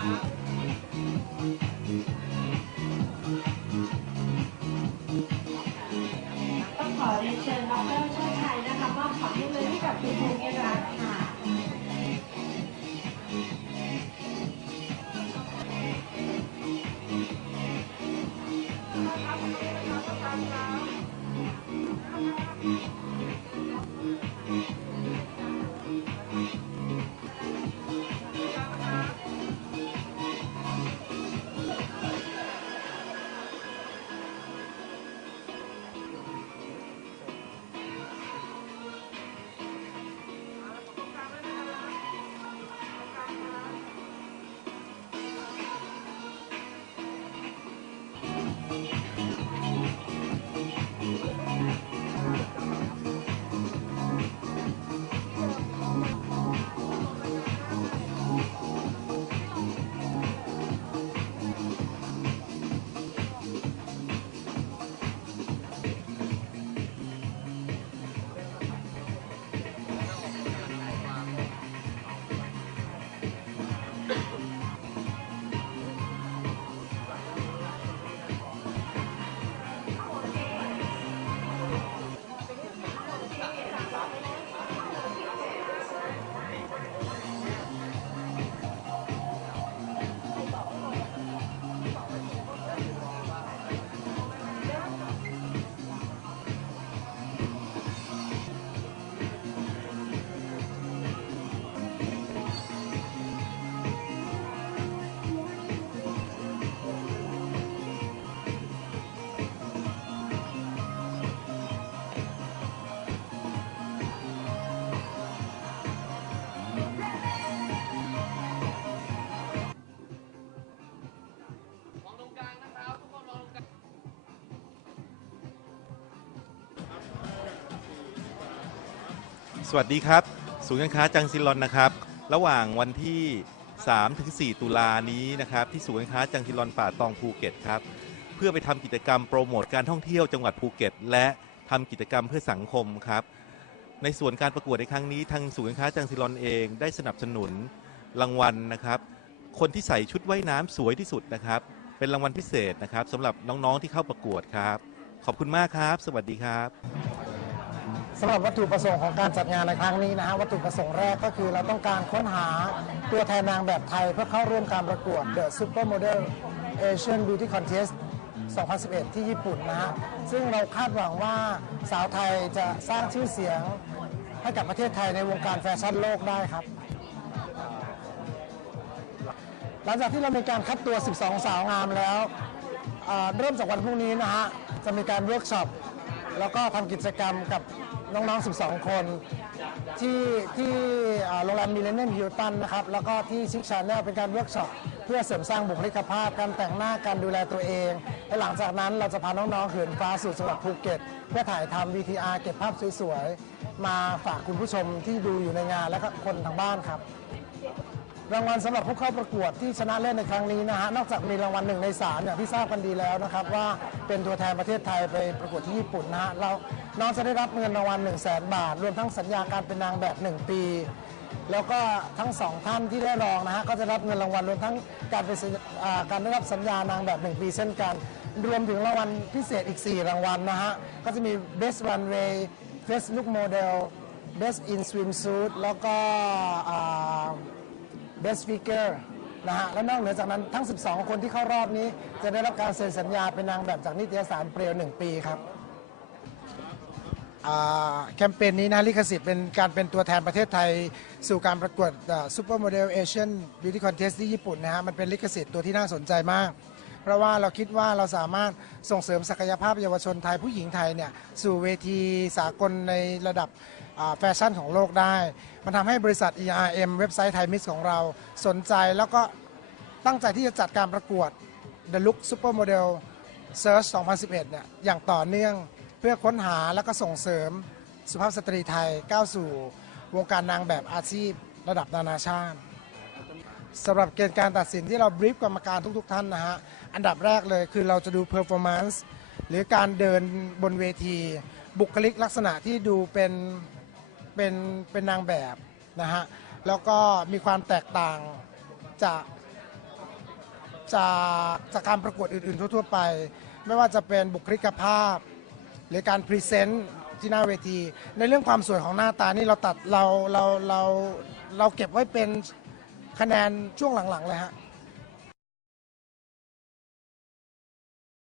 ต้องขอเรียนเชิญดรโชติชัยนะคะมอบของที่ระลึกให้กับคุณภูมิรั สวัสดีครับศูนย์การค้าจังซิลอนนะครับ ระหว่างวันที่3ถึง4ตุลานี้นะครับ ที่ศูนย์การค้าจังซิลอนป่าตองภูเก็ตครับ เพื่อไปทำกิจกรรมโปรโมทการท่องเที่ยวจังหวัดภูเก็ต และทำกิจกรรมเพื่อสังคมครับ ในส่วนการประกวดในครั้งนี้ ทางศูนย์การค้าจังซิลอนเองได้สนับสนุนรางวัลนะครับ คนที่ใส่ชุดว่ายน้ำสวยที่สุดนะครับ เป็นรางวัลพิเศษนะครับสำหรับน้องๆที่เข้าประกวดครับ ขอบคุณมากครับ สวัสดีครับ สำหรับวัตถุประสงค์ของการจัดงานในครั้งนี้นะฮะวัตถุประสงค์แรกก็คือเราต้องการค้นหาตัวแทนนางแบบไทย เพื่อเข้าร่วมการประกวด The Supermodel Asian Beauty Contest 2011 ที่ญี่ปุ่นนะฮะซึ่งเราคาดหวังว่าสาวไทยจะสร้างชื่อเสียงให้กับประเทศไทยในวงการแฟชั่นโลกได้ครับ หลังจากที่เรามีการคัดตัว 12 สาวงามแล้วเอ่อเริ่มจากวันพรุ่งนี้นะฮะจะมีการเวิร์กช็อปแล้วก็ทำกิจกรรมกับ น้องๆ 12 คน ที่ที่โรงแรมมิเลเนียมฮิลตันนะครับ แล้วก็ที่ซิกชาแนลเป็นการเวิร์กช็อปเพื่อเสริมสร้างบุคลิกภาพ การแต่งหน้าการดูแลตัวเอง และหลังจากนั้นเราจะพาน้องๆเหินฟ้าสู่จังหวัดภูเก็ต เพื่อถ่ายทำ VTR เก็บภาพสวยๆ มาฝากคุณผู้ชมที่ดูอยู่ในงานและก็คนทางบ้านครับ รางวัลสำหรับผู้เข้าประกวดที่ชนะเลิศในครั้งนี้นะฮะนอกจากมีรางวัลหนึ่งในสามอย่างที่ทราบกันดีแล้วนะครับว่าเป็นตัวแทนประเทศไทยไปประกวดที่ญี่ปุ่นนะฮะเราน้องจะได้รับเงินรางวัล1 0 0 0 0แบาท รวมทั้งสัญญาการเป็นนางแบบ 1 ปี แล้วก็ทั้งสองท่านที่ได้รองนะฮะก็จะรับเงินรางวัลรวมทั้งการเป็นสัญญาอ่าการได้รับสัญญานางแบบ 1 ปี เช่นกัน รวมถึงรางวัลพิเศษอีก 4 รางวัลนะฮะก็จะมี Best Runway Best Look Model Best in Swimsuit แล้วก็ Best Figure นะฮะและนอกเหนือจากนั้นทั้ง 12 คนที่เข้ารอบนี้ จะได้รับการเซ็นสัญญาเป็นนางแบบจากนิตยสารเปรียว 1 ปีครับแคมเปญนี้นะลิขสิทธิ์เป็นการเป็นตัวแทนประเทศไทย สู่การประกวดซูเปอร์โมเดลเอเชียนบิวตี้คอนเทสที่ญี่ปุ่นนะฮะมันเป็นลิขสิทธิ์ตัวที่น่าสนใจมาก เพราะว่าเราคิดว่าเราสามารถส่งเสริมศักยภาพเยาวชนไทยผู้หญิงไทยเนี่ยสู่เวทีสากลในระดับ แฟชั่นของโลกได้ มันทำให้บริษัท ERM เว็บไซต์ไทยมิสของเราสนใจแล้วก็ตั้งใจที่จะจัดการประกวด The Look Supermodel Search 2011 เนี่ยอย่างต่อเนื่องเพื่อค้นหาแล้วก็ส่งเสริมสุภาพสตรีไทยก้าวสู่วงการนางแบบอาชีพระดับนานาชาติสำหรับเกณฑ์การตัดสินที่เราบรีฟกรรมการทุก ๆ ท่านนะฮะ อันดับแรกเลยคือเราจะดู performance หรือการเดินบนเวที บุคลิกลักษณะที่ดูเป็น เป็นเป็นนางแบบนะฮะแล้วก็มีความแตกต่างจากจากจากการประกวดอื่นๆ ทั่วๆไป ไม่ว่าจะเป็นบุคลิกภาพ หรือการพรีเซนต์ที่หน้าเวที ในเรื่องความสวยของหน้าตานี่เราตัดเราเราเราเราเก็บไว้เป็นคะแนนช่วงหลังๆเลยฮะ